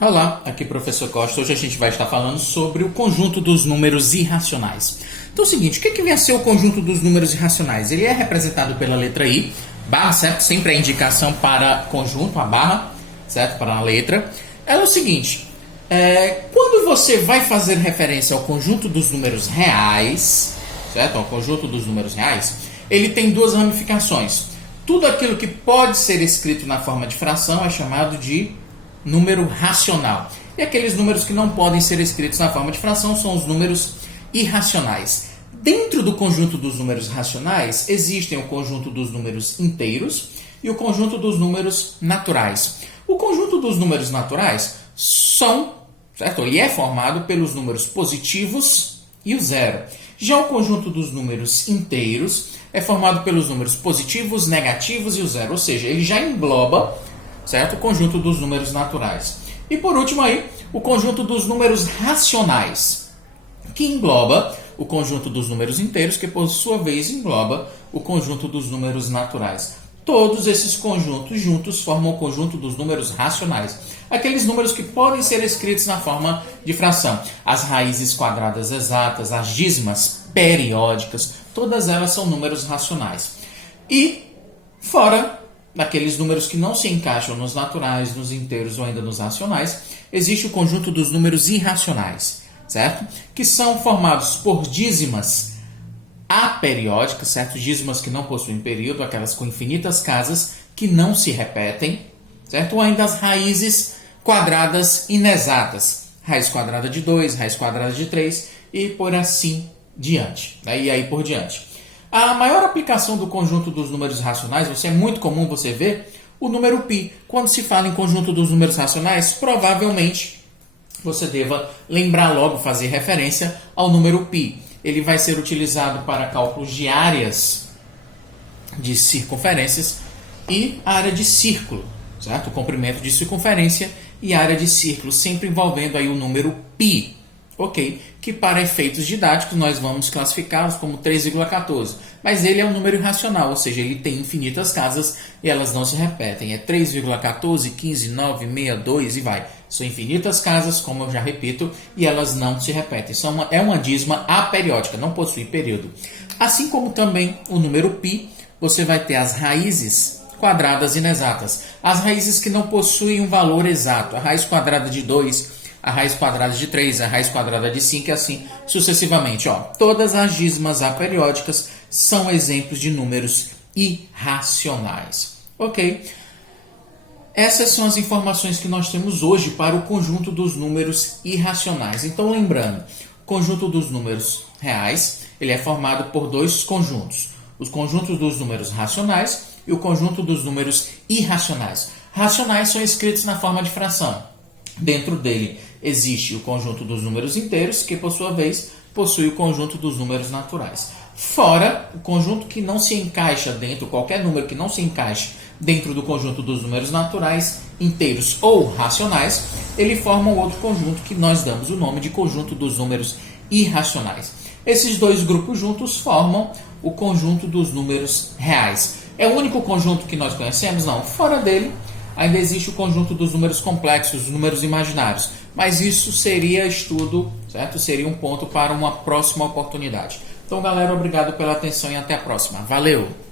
Olá, aqui é o professor Costa. Hoje a gente vai estar falando sobre o conjunto dos números irracionais. Então é o seguinte, o que vem a ser o conjunto dos números irracionais? Ele é representado pela letra I, barra, certo? Sempre a indicação para conjunto, a barra, certo? Para a letra. Ela é o seguinte, quando você vai fazer referência ao conjunto dos números reais, certo? Ao conjunto dos números reais, ele tem duas ramificações. Tudo aquilo que pode ser escrito na forma de fração é chamado de número racional. E aqueles números que não podem ser escritos na forma de fração são os números irracionais. Dentro do conjunto dos números racionais, existem o conjunto dos números inteiros e o conjunto dos números naturais. O conjunto dos números naturais ele é formado pelos números positivos e o zero. Já o conjunto dos números inteiros é formado pelos números positivos, negativos e o zero. Ou seja, ele já engloba, certo? O conjunto dos números naturais. E por último aí, o conjunto dos números racionais, que engloba o conjunto dos números inteiros, que por sua vez engloba o conjunto dos números naturais. Todos esses conjuntos juntos formam o conjunto dos números racionais. Aqueles números que podem ser escritos na forma de fração. As raízes quadradas exatas, as dízimas periódicas, todas elas são números racionais. E fora daqueles números que não se encaixam nos naturais, nos inteiros ou ainda nos racionais, existe o conjunto dos números irracionais, certo? Que são formados por dízimas aperiódicas, certo? Dízimas que não possuem período, aquelas com infinitas casas que não se repetem, certo? Ou ainda as raízes quadradas inexatas, raiz quadrada de 2, raiz quadrada de 3 e por assim diante, e aí por diante. A maior aplicação do conjunto dos números racionais, é muito comum você ver o número π. Quando se fala em conjunto dos números racionais, provavelmente você deva lembrar logo, fazer referência ao número π. Ele vai ser utilizado para cálculos de áreas de circunferências e área de círculo, certo? O comprimento de circunferência e área de círculo, sempre envolvendo aí o número π. Ok, que para efeitos didáticos nós vamos classificá-los como 3,14. Mas ele é um número irracional, ou seja, ele tem infinitas casas e elas não se repetem. É 3,14, 15, 9, 6, 2 e vai. São infinitas casas, como eu já repito, e elas não se repetem. É uma dízima aperiódica, não possui período. Assim como também o número π, você vai ter as raízes quadradas inexatas. As raízes que não possuem um valor exato. A raiz quadrada de 2, a raiz quadrada de 3, a raiz quadrada de 5 e assim sucessivamente. Todas as dízimas aperiódicas são exemplos de números irracionais. Ok? Essas são as informações que nós temos hoje para o conjunto dos números irracionais. Então, lembrando, o conjunto dos números reais ele é formado por dois conjuntos. Os conjuntos dos números racionais e o conjunto dos números irracionais. Racionais são escritos na forma de fração. Dentro dele existe o conjunto dos números inteiros, que por sua vez possui o conjunto dos números naturais. Fora o conjunto que não se encaixa dentro, qualquer número que não se encaixe dentro do conjunto dos números naturais, inteiros ou racionais, ele forma um outro conjunto que nós damos o nome de conjunto dos números irracionais. Esses dois grupos juntos formam o conjunto dos números reais. É o único conjunto que nós conhecemos? Não. Fora dele, ainda existe o conjunto dos números complexos, os números imaginários. Mas isso seria estudo, certo? Seria um ponto para uma próxima oportunidade. Então, galera, obrigado pela atenção e até a próxima. Valeu!